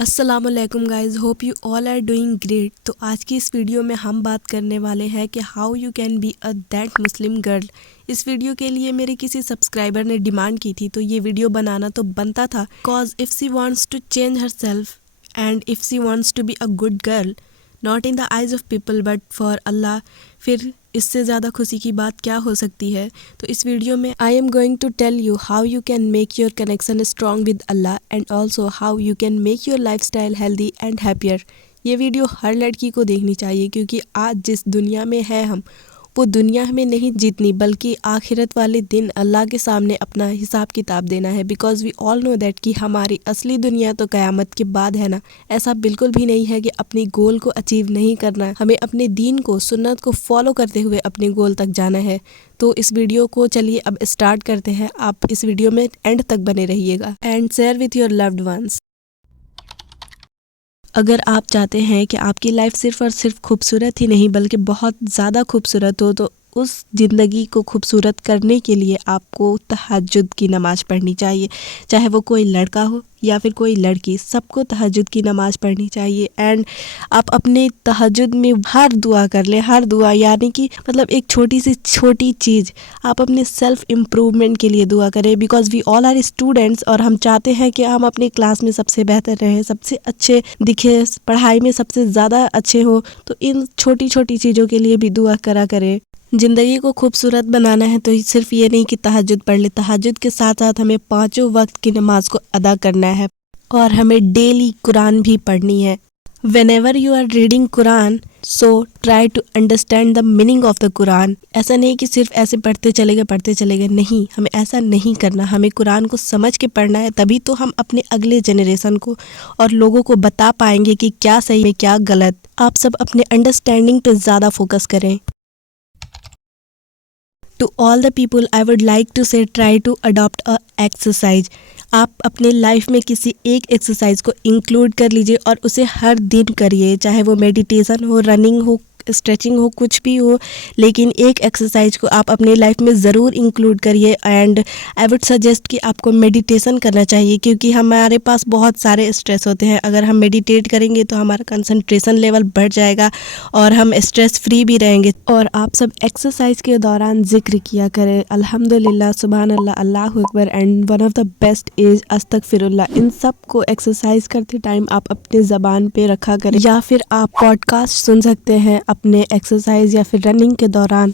अस्सलामुअलैकुम guys, hope you all are doing great. तो आज की इस वीडियो में हम बात करने वाले हैं कि how you can be a that Muslim girl. इस वीडियो के लिए मेरे किसी सब्सक्राइबर ने डिमांड की थी, तो ये वीडियो बनाना तो बनता था, because if she wants to change herself and if she wants to be a good girl, not in the eyes of people but for Allah, फिर इससे ज़्यादा खुशी की बात क्या हो सकती है। तो इस वीडियो में I am going to tell you how you can make your connection strong with Allah and also how you can make your life style healthy and happier. ये वीडियो हर लड़की को देखनी चाहिए, क्योंकि आज जिस दुनिया में है हम, वो दुनिया हमें नहीं जीतनी, बल्कि आखिरत वाले दिन अल्लाह के सामने अपना हिसाब किताब देना है। Because we all know that कि हमारी असली दुनिया तो क़यामत के बाद है ना। ऐसा बिल्कुल भी नहीं है कि अपनी गोल को अचीव नहीं करना है, हमें अपने दीन को, सुन्नत को फॉलो करते हुए अपने गोल तक जाना है। तो इस वीडियो को चलिए अब स्टार्ट करते हैं। आप इस वीडियो में एंड तक बने रहिएगा and share with your loved ones. अगर आप चाहते हैं कि आपकी लाइफ सिर्फ़ और सिर्फ खूबसूरत ही नहीं बल्कि बहुत ज़्यादा खूबसूरत हो, तो उस ज़िंदगी को खूबसूरत करने के लिए आपको तहज्जुद की नमाज़ पढ़नी चाहिए। चाहे वो कोई लड़का हो या फिर कोई लड़की, सबको तहज्जुद की नमाज़ पढ़नी चाहिए। एंड आप अपने तहज्जुद में हर दुआ कर लें, हर दुआ, यानी कि मतलब एक छोटी सी छोटी चीज़ आप अपने सेल्फ इम्प्रूवमेंट के लिए दुआ करें। Because we all are students और हम चाहते हैं कि हम अपने क्लास में सबसे बेहतर रहें, सबसे अच्छे दिखे, पढ़ाई में सबसे ज़्यादा अच्छे हो। तो इन छोटी छोटी चीज़ों के लिए भी दुआ करा करें। ज़िंदगी को खूबसूरत बनाना है तो सिर्फ ये नहीं कि तहज्जुद पढ़ ले, तहज्जुद के साथ साथ हमें पाँचों वक्त की नमाज को अदा करना है और हमें डेली कुरान भी पढ़नी है। Whenever you are reading Quran, so try to understand the meaning of the Quran। ऐसा नहीं कि सिर्फ ऐसे पढ़ते चले गए, नहीं, हमें ऐसा नहीं करना। हमें कुरान को समझ के पढ़ना है, तभी तो हम अपने अगले जनरेशन को और लोगों को बता पाएंगे कि क्या सही है क्या गलत। आप सब अपने अंडरस्टैंडिंग पे ज़्यादा फोकस करें। To all the people I would like to say, try to adopt a exercise। आप अपने लाइफ में किसी एक एक्सरसाइज को इंक्लूड कर लीजिए और उसे हर दिन करिए, चाहे वो मेडिटेशन हो, रनिंग हो, स्ट्रेचिंग हो, कुछ भी हो, लेकिन एक एक्सरसाइज को आप अपने लाइफ में ज़रूर इंक्लूड करिए। एंड आई वुड सजेस्ट कि आपको मेडिटेशन करना चाहिए, क्योंकि हमारे पास बहुत सारे स्ट्रेस होते हैं। अगर हम मेडिटेट करेंगे तो हमारा कंसंट्रेशन लेवल बढ़ जाएगा और हम स्ट्रेस फ्री भी रहेंगे। और आप सब एक्सरसाइज के दौरान जिक्र किया करें, अल्हम्दुलिल्लाह, सुभान अल्लाह, अल्लाहु अकबर and one of the best is अस्तगफिरुल्लाह। इन सब को एक्सरसाइज करते टाइम आप अपने ज़बान पे रखा करें, या फिर आप पॉडकास्ट सुन सकते हैं अपने एक्सरसाइज या फिर रनिंग के दौरान।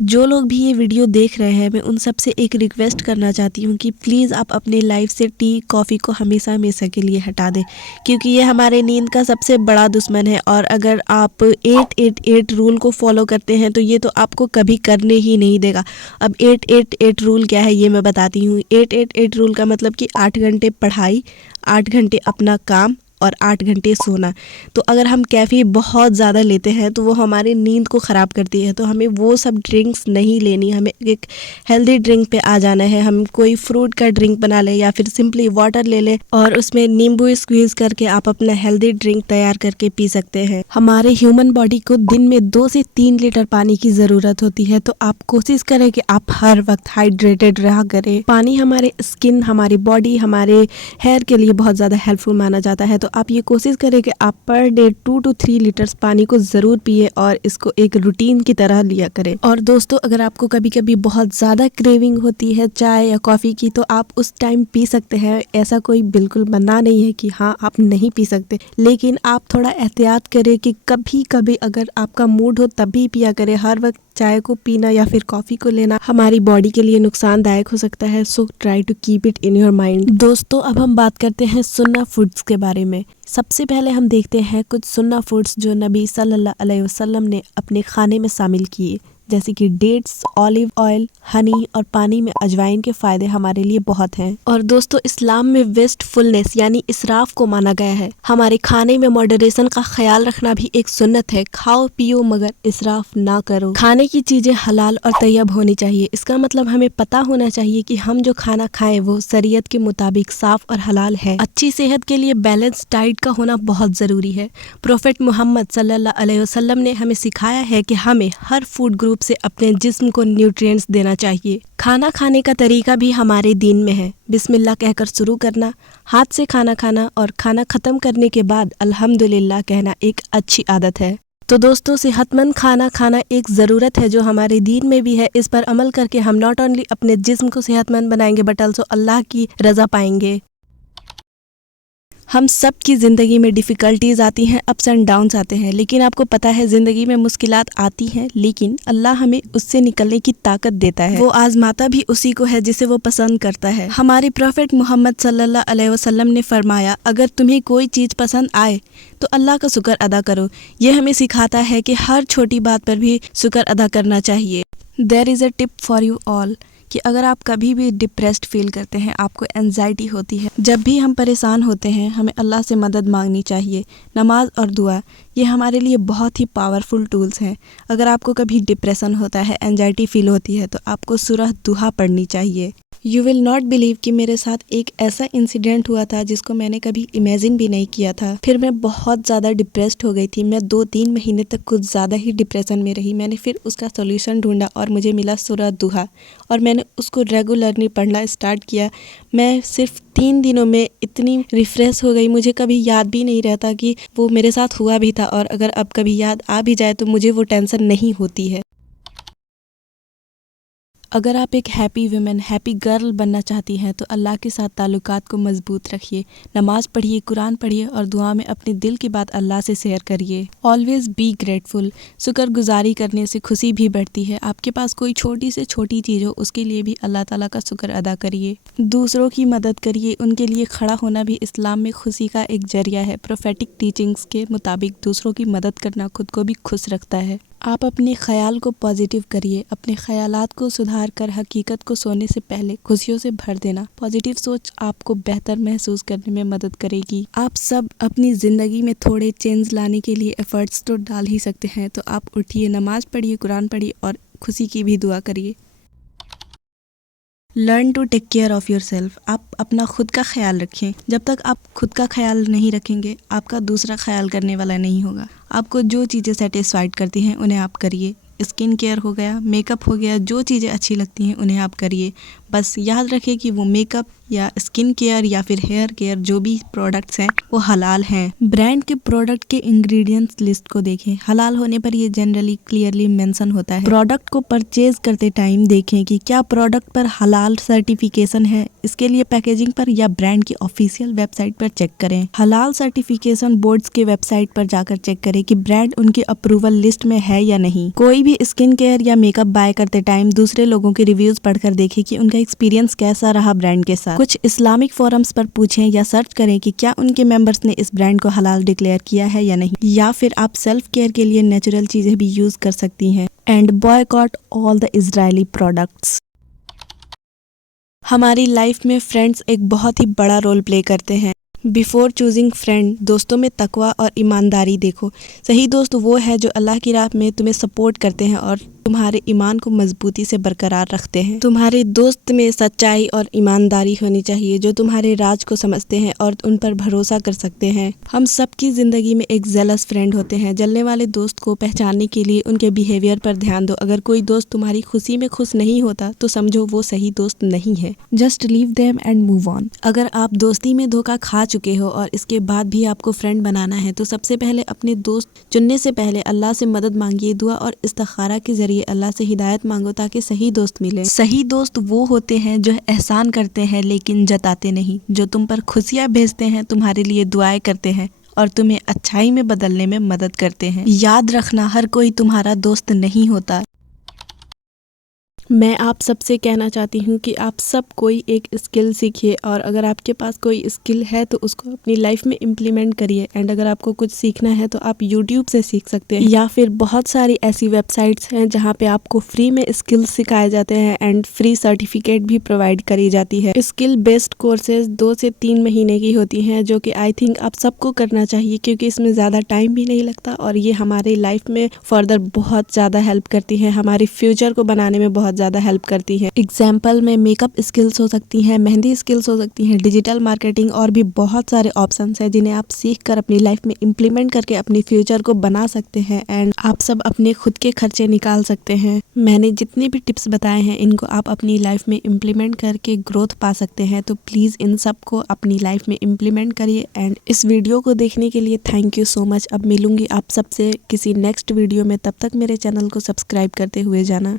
जो लोग भी ये वीडियो देख रहे हैं, मैं उन सब से एक रिक्वेस्ट करना चाहती हूँ कि प्लीज़ आप अपनी लाइफ से टी कॉफ़ी को हमेशा हमेशा के लिए हटा दें, क्योंकि ये हमारे नींद का सबसे बड़ा दुश्मन है। और अगर आप 8-8-8 रूल को फॉलो करते हैं तो ये तो आपको कभी करने ही नहीं देगा। अब 8-8-8 रूल क्या है ये मैं बताती हूँ। 8-8-8 रूल का मतलब कि 8 घंटे पढ़ाई, 8 घंटे अपना काम और 8 घंटे सोना। तो अगर हम कैफ़ीन बहुत ज़्यादा लेते हैं तो वो हमारी नींद को ख़राब करती है, तो हमें वो सब ड्रिंक्स नहीं लेनी। हमें एक हेल्दी ड्रिंक पे आ जाना है। हम कोई फ्रूट का ड्रिंक बना लें या फिर सिंपली वाटर ले लें और उसमें नींबू स्क्वीज़ करके आप अपना हेल्दी ड्रिंक तैयार करके पी सकते हैं। हमारे ह्यूमन बॉडी को दिन में 2 से 3 लीटर पानी की ज़रूरत होती है, तो आप कोशिश करें कि आप हर वक्त हाइड्रेटेड रहा करें। पानी हमारे स्किन, हमारी बॉडी, हमारे हेयर के लिए बहुत ज़्यादा हेल्पफुल माना जाता है। तो आप ये कोशिश करें कि आप पर डे 2 to 3 लीटर्स पानी को ज़रूर पिए और इसको एक रूटीन की तरह लिया करें। और दोस्तों, अगर आपको कभी कभी बहुत ज़्यादा क्रेविंग होती है चाय या कॉफ़ी की, तो आप उस टाइम पी सकते हैं। ऐसा कोई बिल्कुल मना नहीं है कि हाँ आप नहीं पी सकते, लेकिन आप थोड़ा एहतियात करें कि कभी कभी अगर आपका मूड हो तभी पिया करें। हर वक्त चाय को पीना या फिर कॉफ़ी को लेना हमारी बॉडी के लिए नुकसानदायक हो सकता है। So try to keep it in your mind. दोस्तों, अब हम बात करते हैं सुन्ना फूड्स के बारे में। सबसे पहले हम देखते हैं कुछ सुन्ना फूड्स जो नबी सल्लल्लाहु अलैहि वसल्लम ने अपने खाने में शामिल किए, जैसे कि डेट्स, ऑलिव ऑयल, हनी और पानी में अजवाइन के फ़ायदे हमारे लिए बहुत हैं। और दोस्तों, इस्लाम में वेस्टफुलनेस यानी इसराफ को माना गया है। हमारे खाने में मॉडरेशन का ख्याल रखना भी एक सुन्नत है। खाओ पियो मगर इसराफ ना करो। खाने की चीज़ें हलाल और तैयब होनी चाहिए। इसका मतलब हमें पता होना चाहिए कि हम जो खाना खाएं वो शरीयत के मुताबिक साफ़ और हलाल है। अच्छी सेहत के लिए बैलेंस डाइट का होना बहुत ज़रूरी है। प्रोफेट मोहम्मद सल्लल्लाहु अलैहि वसल्लम ने हमें सिखाया है कि हमें हर फूड ग्रुप रूप से अपने जिस्म को न्यूट्रिएंट्स देना चाहिए। खाना खाने का तरीका भी हमारे दीन में है। बिस्मिल्लाह कहकर शुरू करना, हाथ से खाना खाना और खाना ख़त्म करने के बाद अल्हम्दुलिल्लाह कहना एक अच्छी आदत है। तो दोस्तों, सेहतमंद खाना खाना एक ज़रूरत है जो हमारे दीन में भी है। इस पर अमल करके हम नॉट ओनली अपने जिस्म को सेहतमंद बनाएंगे बट ऑल्सो अल्लाह की रज़ा पाएंगे। हम सब की ज़िंदगी में डिफ़िकल्टीज़ आती हैं, अप्स एंड डाउन्स आते हैं, लेकिन आपको पता है ज़िंदगी में मुश्किलात आती हैं, लेकिन अल्लाह हमें उससे निकलने की ताकत देता है। वो आज़माता भी उसी को है जिसे वो पसंद करता है। हमारे प्रॉफेट मोहम्मद सल्लल्लाहु अलैहि वसल्लम ने फरमाया, अगर तुम्हें कोई चीज़ पसंद आए तो अल्लाह का शुक्र अदा करो। ये हमें सिखाता है कि हर छोटी बात पर भी शुक्र अदा करना चाहिए। There is a tip for you all कि अगर आप कभी भी डिप्रेस्ड फील करते हैं, आपको एंजाइटी होती है, जब भी हम परेशान होते हैं, हमें अल्लाह से मदद मांगनी चाहिए। नमाज और दुआ ये हमारे लिए बहुत ही पावरफुल टूल्स हैं। अगर आपको कभी डिप्रेशन होता है, एंजाइटी फील होती है, तो आपको सूरह दुहा पढ़नी चाहिए। यू विल नॉट बिलीव कि मेरे साथ एक ऐसा इंसिडेंट हुआ था जिसको मैंने कभी इमेजिन भी नहीं किया था। फिर मैं बहुत ज़्यादा डिप्रेस्ड हो गई थी। मैं 2-3 महीने तक कुछ ज़्यादा ही डिप्रेशन में रही। मैंने फिर उसका सॉल्यूशन ढूंढा और मुझे मिला सूरह दुहा, और मैंने उसको रेगुलरली पढ़ना स्टार्ट किया। मैं सिर्फ 3 दिनों में इतनी रिफ़्रेश हो गई, मुझे कभी याद भी नहीं रहता कि वो मेरे साथ हुआ भी था, और अगर अब कभी याद आ भी जाए तो मुझे वो टेंशन नहीं होती है। अगर आप एक हैप्पी वुमेन, हैप्पी गर्ल बनना चाहती हैं तो अल्लाह के साथ ताल्लुकात को मजबूत रखिए। नमाज पढ़िए, कुरान पढ़िए और दुआ में अपने दिल की बात अल्लाह से शेयर करिए। Always be grateful. शुक्रगुजारी करने से खुशी भी बढ़ती है। आपके पास कोई छोटी से छोटी चीज़ हो, उसके लिए भी अल्लाह ताला का शुक्र अदा करिए। दूसरों की मदद करिए, उनके लिए खड़ा होना भी इस्लाम में खुशी का एक जरिया है। प्रोफेटिक टीचिंग्स के मुताबिक दूसरों की मदद करना खुद को भी खुश रखता है। आप अपने ख्याल को पॉजिटिव करिए। अपने ख्यालात को सुधार कर हकीकत को सोने से पहले खुशियों से भर देना। पॉजिटिव सोच आपको बेहतर महसूस करने में मदद करेगी। आप सब अपनी ज़िंदगी में थोड़े चेंज लाने के लिए एफर्ट्स तो डाल ही सकते हैं, तो आप उठिए, नमाज पढ़िए, कुरान पढ़िए और खुशी की भी दुआ करिए। Learn to take care of your self. आप अपना खुद का ख्याल रखें। जब तक आप खुद का ख्याल नहीं रखेंगे, आपका दूसरा ख्याल करने वाला नहीं होगा। आपको जो चीज़ें सेटिस्फाइड करती हैं उन्हें आप करिए। स्किन केयर हो गया, मेकअप हो गया, जो चीज़ें अच्छी लगती हैं उन्हें आप करिए। बस याद रखें कि वो मेकअप या स्किन केयर या फिर हेयर केयर जो भी प्रोडक्ट्स हैं वो हलाल हैं। ब्रांड के प्रोडक्ट के इंग्रेडिएंट्स लिस्ट को देखें। हलाल होने पर ये जनरली क्लियरली मेंशन होता है। प्रोडक्ट को परचेज करते टाइम देखें कि क्या प्रोडक्ट पर हलाल सर्टिफिकेशन है। इसके लिए पैकेजिंग पर या ब्रांड की ऑफिशियल वेबसाइट पर चेक करें। हलाल सर्टिफिकेशन बोर्ड्स के वेबसाइट पर जाकर चेक करें कि ब्रांड उनकी अप्रूवल लिस्ट में है या नहीं। कोई भी स्किन केयर या मेकअप बाय करते टाइम दूसरे लोगों के रिव्यूज पढ़कर देखें कि उनका एक्सपीरियंस कैसा रहा ब्रांड के साथ। कुछ इस्लामिक फोरम्स पर पूछें या सर्च करें कि क्या उनके मेंबर्स ने इस ब्रांड को हलाल डिक्लेयर किया है या नहीं। या फिर आप सेल्फ केयर के लिए नेचुरल चीजें भी यूज कर सकती हैं। And boycott all the Israeli products. हमारी लाइफ में फ्रेंड्स एक बहुत ही बड़ा रोल प्ले करते हैं। बिफोर चूजिंग फ्रेंड, दोस्तों में तकवा और ईमानदारी देखो। सही दोस्त वो है जो अल्लाह की राह में तुम्हें सपोर्ट करते हैं और तुम्हारे ईमान को मजबूती से बरकरार रखते हैं। तुम्हारे दोस्त में सच्चाई और ईमानदारी होनी चाहिए, जो तुम्हारे राज को समझते हैं और उन पर भरोसा कर सकते हैं। हम सबकी ज़िंदगी में एक जेलस फ्रेंड होते हैं। जलने वाले दोस्त को पहचानने के लिए उनके बिहेवियर पर ध्यान दो। अगर कोई दोस्त तुम्हारी खुशी में खुश नहीं होता तो समझो वो सही दोस्त नहीं है। Just leave them and move on. अगर आप दोस्ती में धोखा खा चुके हो और इसके बाद भी आपको फ्रेंड बनाना है तो सबसे पहले अपने दोस्त चुनने से पहले अल्लाह से मदद मांगिए। दुआ और इस्तिखारा के जरिए अल्लाह से हिदायत मांगो ताकि सही दोस्त मिले। सही दोस्त वो होते हैं जो एहसान करते हैं लेकिन जताते नहीं, जो तुम पर खुशियाँ भेजते हैं, तुम्हारे लिए दुआएं करते हैं और तुम्हें अच्छाई में बदलने में मदद करते हैं। याद रखना, हर कोई तुम्हारा दोस्त नहीं होता। मैं आप सबसे कहना चाहती हूँ कि आप सब कोई एक स्किल सीखिए, और अगर आपके पास कोई स्किल है तो उसको अपनी लाइफ में इम्प्लीमेंट करिए। एंड अगर आपको कुछ सीखना है तो आप यूट्यूब से सीख सकते हैं, या फिर बहुत सारी ऐसी वेबसाइट्स हैं जहाँ पे आपको फ्री में स्किल्स सिखाए जाते हैं एंड फ्री सर्टिफिकेट भी प्रोवाइड करी जाती है। स्किल बेस्ड कोर्सेज 2 से 3 महीने की होती हैं, जो कि आई थिंक आप सबको करना चाहिए क्योंकि इसमें ज़्यादा टाइम भी नहीं लगता और ये हमारी लाइफ में फर्दर बहुत ज़्यादा हेल्प करती है, हमारी फ्यूचर को बनाने में बहुत ज़्यादा हेल्प करती हैं। एग्जाम्पल में मेकअप स्किल्स हो सकती हैं, मेहंदी स्किल्स हो सकती हैं, डिजिटल मार्केटिंग और भी बहुत सारे ऑप्शंस हैं जिन्हें आप सीख कर अपनी लाइफ में इम्प्लीमेंट करके अपनी फ्यूचर को बना सकते हैं एंड आप सब अपने खुद के खर्चे निकाल सकते हैं। मैंने जितने भी टिप्स बताए हैं इनको आप अपनी लाइफ में इम्प्लीमेंट करके ग्रोथ पा सकते हैं, तो प्लीज़ इन सब को अपनी लाइफ में इम्प्लीमेंट करिए। एंड इस वीडियो को देखने के लिए थैंक यू सो मच। अब मिलूंगी आप सबसे किसी नेक्स्ट वीडियो में, तब तक मेरे चैनल को सब्सक्राइब करते हुए जाना।